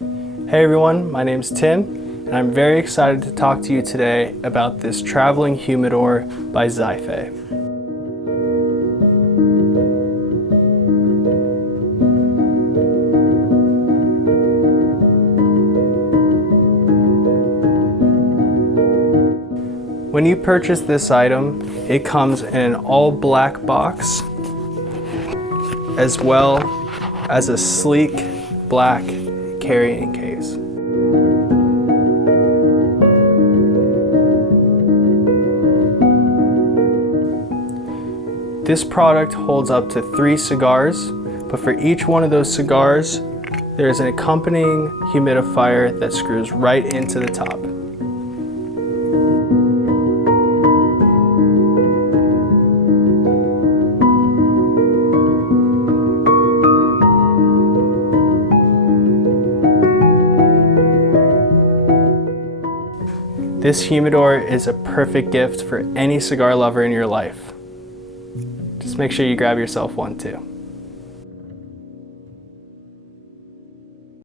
Hey everyone, my name's Tim, and I'm very excited to talk to you today about this traveling humidor by XIFEI. When you purchase this item, it comes in an all-black box, as well as a sleek black carrying case. This product holds up to 3 cigars, but for each one of those cigars, there is an accompanying humidifier that screws right into the top. This humidor is a perfect gift for any cigar lover in your life. Just make sure you grab yourself one too.